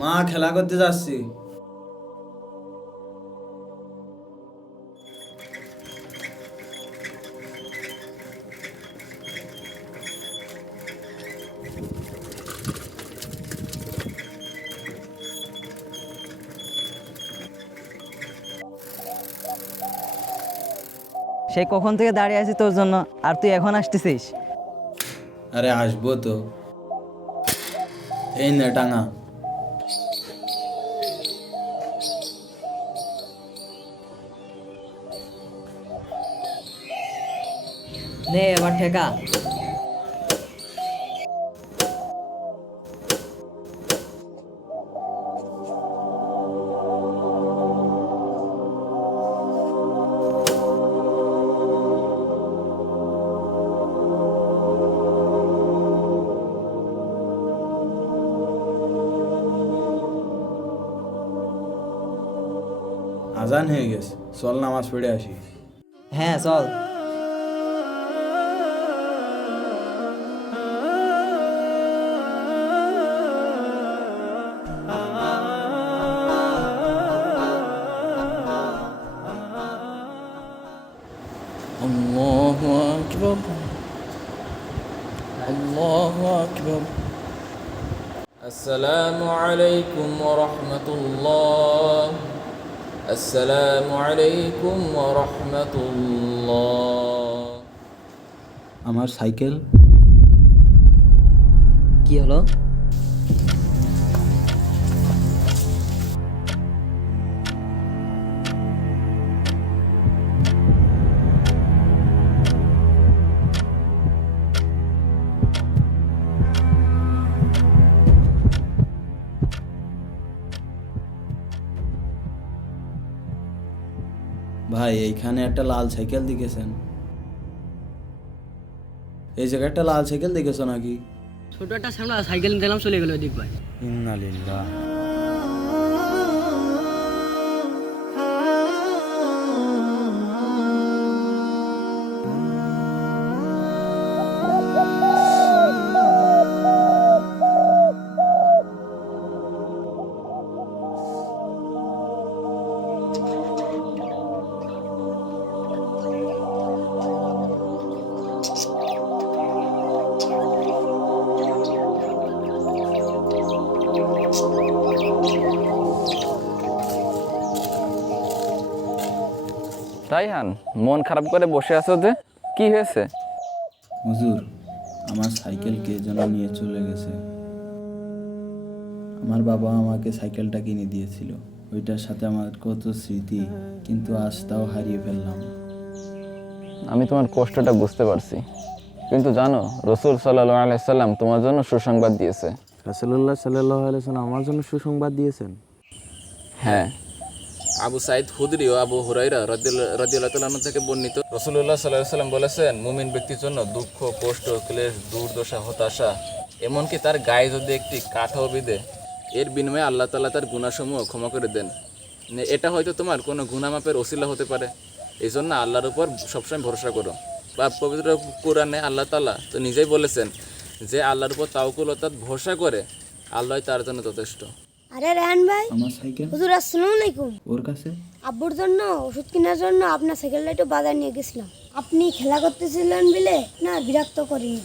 মা খেলা করতে যাচ্ছি। সেই কখন থেকে দাঁড়িয়ে আছি তোর জন্য, আর তুই এখন আসতেছিস? আরে আসবো তো, এই নে টাঙা। নে এবার ঠেকা। আজান হয়ে গেছে, চল নামাজ পড়ে আসি। হ্যাঁ চল। আল্লাহু আকবার, আল্লাহু আকবার। আসসালামু আলাইকুম ওয়া রাহমাতুল্লাহ, আসসালামু আলাইকুম ওয়া রাহমাতুল্লাহ। আমার সাইকেল। কি হলো? ভাই এইখানে একটা লাল সাইকেল দেখেছেন? এই জায়গায় একটা লাল সাইকেল দেখেছো নাকি? ছোট একটা সামনে সাইকেল নিলাম, চলে গেল ওদিক ভাই। ইন্নালিল্লাহ। রায়হান, মন খারাপ করে বসে আছো যে, কি হয়েছে? হুজুর, আমার সাইকেল কে যেন নিয়ে চলে গেছে। আমার বাবা আমাকে সাইকেলটা কিনে দিয়েছিল, ওইটার সাথে আমার কত স্মৃতি, কিন্তু আজ তাও হারিয়ে ফেললাম। আমি তোমার কষ্টটা বুঝতে পারছি, কিন্তু জানো রসুল সাল্লাল্লাহু আলাইহি সাল্লাম তোমার জন্য সুসংবাদ দিয়েছে। রাসূলুল্লাহ সাল্লাল্লাহু আলাইহি ওয়াসাল্লাম আমার জন্য সুসংবাদ দিয়েছেন? হ্যাঁ, আবু সাইদ খুদরি ও আবু হুরায়রা রাদিয়াল্লাহু তাআলা আনহু থেকে বর্ণিত, রাসূলুল্লাহ সাল্লাল্লাহু আলাইহি সাল্লাম বলেছেন, মুমিন ব্যক্তির জন্য দুঃখ, কষ্ট, ক্লেশ, দুর্দশা, হতাশা, এমনকি তার গায়ে যদি একটি কাঁটাও বিঁধে, এর বিনিময়ে আল্লাহ তাআলা তার গুনাহসমূহ ক্ষমা করে দেন। এটা হয়তো তোমার কোনো গুনাহ মাপের ওসিলা হতে পারে, এই জন্য আল্লাহর উপর সবসময় ভরসা করো। বা পবিত্র কোরআনে আল্লাহ তাআলা তো নিজেই বলেছেন যে আল্লাহর উপর তাওয়াক্কুল অর্থাৎ ভরসা করে আল্লাহই তার জন্য যথেষ্ট। আরে রায়হান ভাই, আমার সাইকেল হুজুর আসসালামু আলাইকুম। ওর কাছে? আব্বুর জন্য ওষুধ কেনার জন্য আপনার সাইকেলটা একটু বাজার নিয়ে গেছিলাম। আপনি খেলা করতেছিলেন বলে না বিরক্ত করিনি।